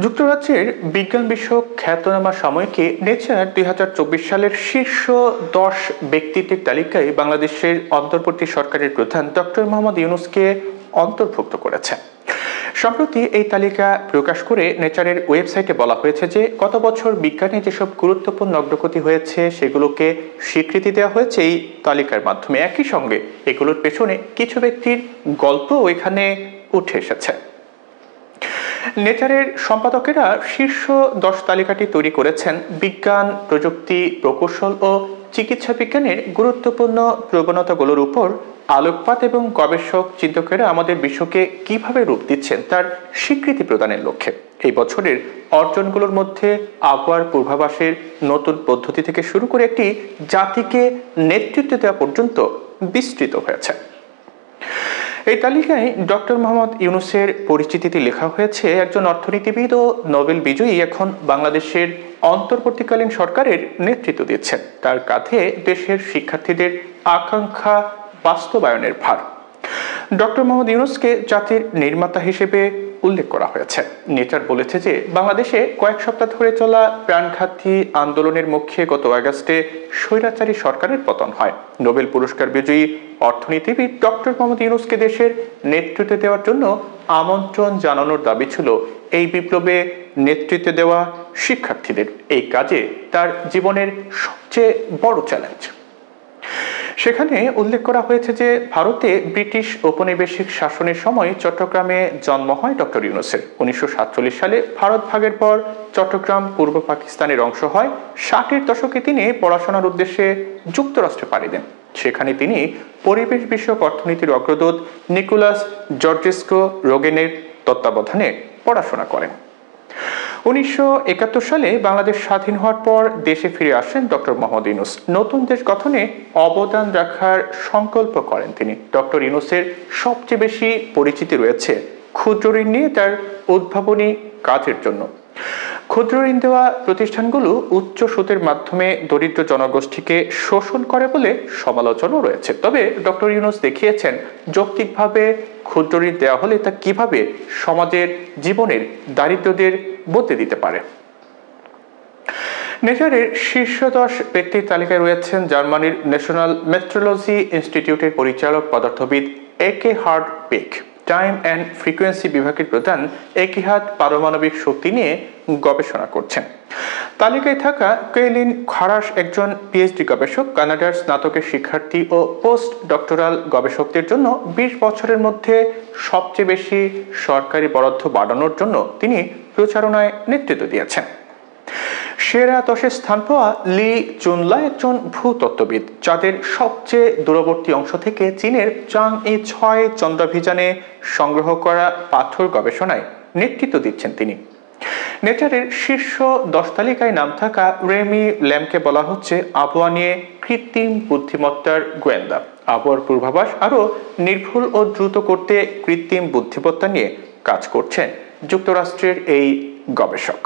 যুক্তরাজ্যের বিজ্ঞান বিষয়ক খ্যাতনামা সাময়িকী নেচার ২০২৪ সালের শীর্ষ ১০ ব্যক্তিত্বের তালিকায় বাংলাদেশের অন্তর্বর্তী সরকারের প্রধান ডক্টর মোহাম্মদ ইউনূসকে অন্তর্ভুক্ত করেছে। সম্প্রতি এই তালিকা প্রকাশ করে নেচারের ওয়েবসাইটে বলা হয়েছে যে গত বছর বিজ্ঞানে যেসব গুরুত্বপূর্ণ অগ্রগতি হয়েছে সেগুলোকে স্বীকৃতি দেওয়া হয়েছে এই তালিকার মাধ্যমে। একই সঙ্গে এগুলোর পেছনে কিছু ব্যক্তির গল্পও এখানে উঠে এসেছে। নেচারের সম্পাদকেরা শীর্ষ ১০ তালিকাটি তৈরি করেছেন বিজ্ঞান, প্রযুক্তি, প্রকৌশল ও চিকিৎসা বিজ্ঞানের গুরুত্বপূর্ণ প্রবণতাগুলোর উপর আলোকপাত এবং গবেষক চিন্তকেরা আমাদের বিশ্বকে কিভাবে রূপ দিচ্ছেন তার স্বীকৃতি প্রদানের লক্ষ্যে। এই বছরের অর্জনগুলোর মধ্যে আবহাওয়ার পূর্বাভাসের নতুন পদ্ধতি থেকে শুরু করে একটি জাতিকে নেতৃত্ব দেওয়া পর্যন্ত বিস্তৃত হয়েছে। এই তালিকায় ডক্টর মোহাম্মদ ইউনূসের পরিচিতিতে লেখা হয়েছে একজন অর্থনীতিবিদ ও নোবেল বিজয়ী এখন বাংলাদেশের অন্তর্বর্তীকালীন সরকারের নেতৃত্ব দিচ্ছেন। তার কাঁধে দেশের শিক্ষার্থীদের আকাঙ্ক্ষা বাস্তবায়নের ভার। ডক্টর মোহাম্মদ ইউনূসকে জাতির নির্মাতা হিসেবে উল্লেখ করা হয়েছে। নেচার বলেছে যে বাংলাদেশে কয়েক সপ্তাহ ধরে চলা প্রাণঘাতী আন্দোলনের মুখে গত আগস্টে স্বৈরাচারী সরকারের পতন হয়। নোবেল পুরস্কার বিজয়ী অর্থনীতিবিদ ডক্টর মোহাম্মদ ইউনূসকে দেশের নেতৃত্ব দেওয়ার জন্য আমন্ত্রণ জানানোর দাবি ছিল এই বিপ্লবে নেতৃত্ব দেওয়া শিক্ষার্থীদের। এই কাজে তার জীবনের সবচেয়ে বড় চ্যালেঞ্জ। সেখানে উল্লেখ করা হয়েছে যে ভারতে ব্রিটিশ ঔপনিবেশিক শাসনের সময় চট্টগ্রামে জন্ম হয় ডক্টর ইউনূসের। ১৯৪৭ সালে ভারত ভাগের পর চট্টগ্রাম পূর্ব পাকিস্তানের অংশ হয়। ৬০-এর দশকে তিনি পড়াশোনার উদ্দেশ্যে যুক্তরাষ্ট্রে পাড়ি দেন। সেখানে তিনি পরিবেশ বিষয়ক অর্থনীতির অগ্রদূত নিকোলাস জর্জেস্কো রোগেনের তত্ত্বাবধানে পড়াশোনা করেন। ১৯৭১ সালে বাংলাদেশ স্বাধীন হওয়ার পর দেশে ফিরে আসেন ডক্টর মোহাম্মদ ইউনূস। নতুন দেশ গঠনে অবদান রাখার সংকল্প করেন তিনি। ডক্টর ইউনূসের সবচেয়ে বেশি পরিচিতি রয়েছে ক্ষুদ্র ঋণ নিয়ে তার উদ্ভাবনী কাজের জন্য। ক্ষুদ্র ঋণ দেওয়া প্রতিষ্ঠানগুলো উচ্চ সুদের মাধ্যমে দরিদ্র জনগোষ্ঠীকে শোষণ করে বলে সমালোচনাও রয়েছে। তবে ডক্টর ইউনূস দেখিয়েছেন যৌক্তিকভাবে ক্ষুদ্র ঋণ দেওয়া হলে তা কিভাবে সমাজের জীবনের দারিদ্র্যদের বদলে দিতে পারে। নেচারের শীর্ষ ১০ ব্যক্তির তালিকায় রয়েছেন জার্মানির ন্যাশনাল মেট্রোলজি ইনস্টিটিউটের পরিচালক পদার্থবিদ একেহার্ড বেক, টাইম অ্যান্ড ফ্রিকোয়েন্সি বিভাগের প্রধান একিহাদ পারমাণবিক শক্তি নিয়ে গবেষণা করছেন। তালিকায় থাকা কেইলিন খারাস একজন পিএইচডি গবেষক। কানাডার স্নাতকের শিক্ষার্থী ও পোস্ট ডক্টরাল গবেষকদের জন্য ২০ বছরের মধ্যে সবচেয়ে বেশি সরকারি বরাদ্দ বাড়ানোর জন্য তিনি প্রচারণায় নেতৃত্ব দিয়েছেন। সেরা ১০-এ স্থান পাওয়া লি চুনলা একজন ভূতত্ত্ববিদ, যাদের সবচেয়ে দূরবর্তী অংশ থেকে চীনের চাংই-৬ চন্দ্রাভিযানে সংগ্রহ করা পাথর গবেষণায় নেতৃত্ব দিচ্ছেন তিনি। নেচারের শীর্ষ ১০ তালিকায় নাম থাকা রেমি ল্যামকে বলা হচ্ছে আবহাওয়া নিয়ে কৃত্রিম বুদ্ধিমত্তার গোয়েন্দা। আবহাওয়ার পূর্বাভাস আরও নির্ভুল ও দ্রুত করতে কৃত্রিম বুদ্ধিমত্তা নিয়ে কাজ করছেন যুক্তরাষ্ট্রের এই গবেষক।